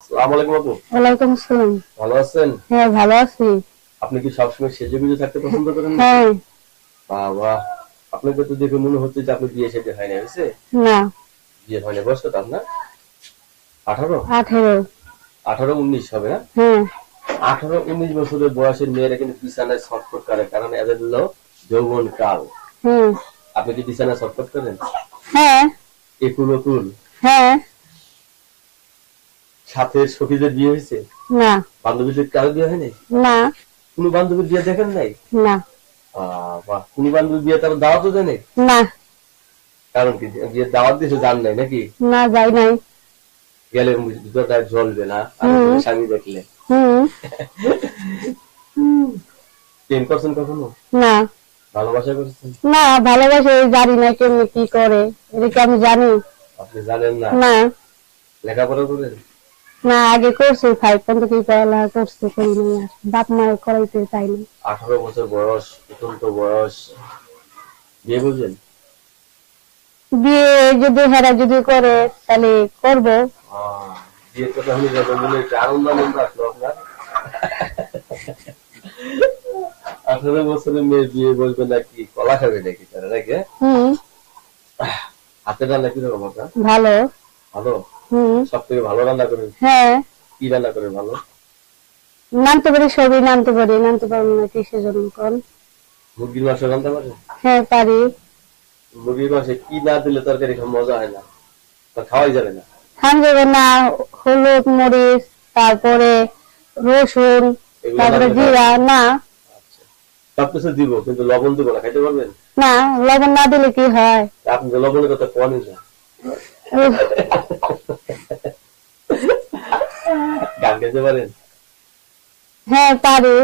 আসসালামু আলাইকুম আপু। ওয়ালাইকুম আসসালাম। ভালো আছেন? হ্যাঁ, ভালো আছি। আপনি কি সবসময় সেজেগুজে থাকতে পছন্দ করেন নাকি? হ্যাঁ। বাহ! আপনাকে তো দেখে মনে হচ্ছে যে আপনি বিয়ে শাদী হয় নাই, হইছে? না। বিয়ে হয় নাই, বয়স কত আপনার? 18? 18। 18-19 হবে না? হ্যাঁ। 18-19 বছরের বয়সের মেয়েরা কিন্তু বিছানায় ছটফট করে, কারণ এদের হলো যৌবন কাল। হুম। আপনি কি বিছানায় ছটফট করেন? হ্যাঁ। একুল ওকুল? হ্যাঁ। সাথে সখীদের বিয়ে হয়েছে? না। বান্ধবীদের কারো বিয়ে হয় নাই? না। কোনো বান্ধবীর বিয়ে দেখেন নাই? না। বাহ! কোনো বান্ধবীর বিয়ে তার দাওয়াতও দেয় নাই? না। কারণ কি, বিয়ের দাওয়াত দিয়েছে জান নাই নাকি? না, যাই নাই। গেলে ভিতরটা জ্বলবে না আর হুম। স্বামী দেখলে। হুম। প্রেম করছেন কখনো? না। ভালোবাসা করছেন? না, ভালোবাসে জানি না কেমনি কি করে, এটা কি আমি জানি? আপনি জানেন না? না। লেখাপড়া করেন? না, আগে করছি 5 পর্যন্ত, কি পড়ালেখা করছি, করি নাই আর। বাপ মায়ের করাইতে চাই না। 18 বছর বয়স, অত্যন্ত বয়স, বিয়ে করবেন? বিয়ে যদি হেরা যদি করে তাহলে করবো। বিয়ের কথা শুনে যখন মনে হচ্ছে আনন্দ আনন্দ আসলো আপনার। 18 বছরের মেয়ে বিয়ে বলবে নাকি কলা খাবে নাকি তারা নাকি? হুম। হাতের রান্না কিরকম আপনার? ভালো। ভালো? হুম। সব থেকে ভালো রান্না করেন? হ্যাঁ। কি রান্না করেন ভালো? নামতে পারি, সবই নামতে পারি, নামতে পারবো না কিসের জন্য কোন? মুরগির মাংস রান্না পারেন? হ্যাঁ, পারি। মুরগির মাংসে কি না দিলে তরকারি মজা হয় না, তা খাওয়াই যাবে না। খান যাবে না। হলুদ মরিচ, তারপরে রসুন, এগুলো না তারপরে দিলে খাওয়া জিরা যাবে না? না। আচ্ছা, সবকিছু দিব কিন্তু লবণ দিব না, খাইতে পারবেন? না, লবণ না দিলে কি হয়? আপনি তো লবণের কথা কোয়ানি না। উহ, গান গাইতে পারেন? হ্যাঁ, পারি।